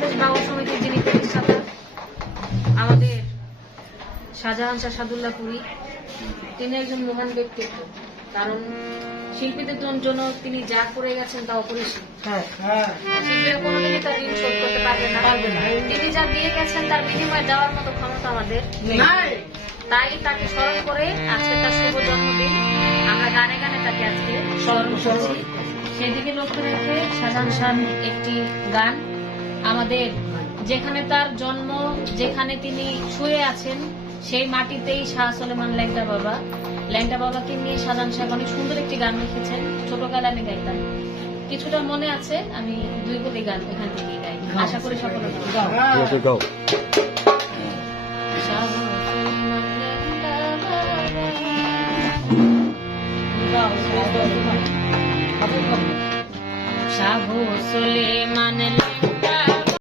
বাংলাদেশ বাউল সমিতির যিনি প্রতিষ্ঠাতা আমাদের শাহজাহান শাহ সাদুল্লাহপুরী, তিনি একজন মহান ব্যক্তিত্ব। কারণ শিল্পীদের জন্য তিনি যা করে গেছেন তা অপরিসীম। শিল্পীরা কোনোদিনই তার ঋণ শোধ করতে পারবে না। তিনি যা দিয়ে গেছেন তার বিনিময়ে দেওয়ার মতো ক্ষমতা আমাদের নেই। তাই তাকে স্মরণ করে আজকে তার শুভ জন্মদিন, আমরা গানে গানে তাকে আজকে স্মরণ করছি। সেদিকে লক্ষ্য রেখে শাহজাহান শাহ একটি গান, আমাদের যেখানে তার জন্ম, যেখানে তিনি শুয়ে আছেন সেই মাটিতেই শাহ সুলেমান ল্যাংটা বাবাকে নিয়ে শাহজাহান শাহ অনেক সুন্দর একটি গান লিখেছেন। ছোটবেলায় আমি গাইতাম, কিছুটা মনে আছে। আমি 2 বলি গান এখান থেকে গাই, আশা করি সকলে গাও। শাহ সুলেমান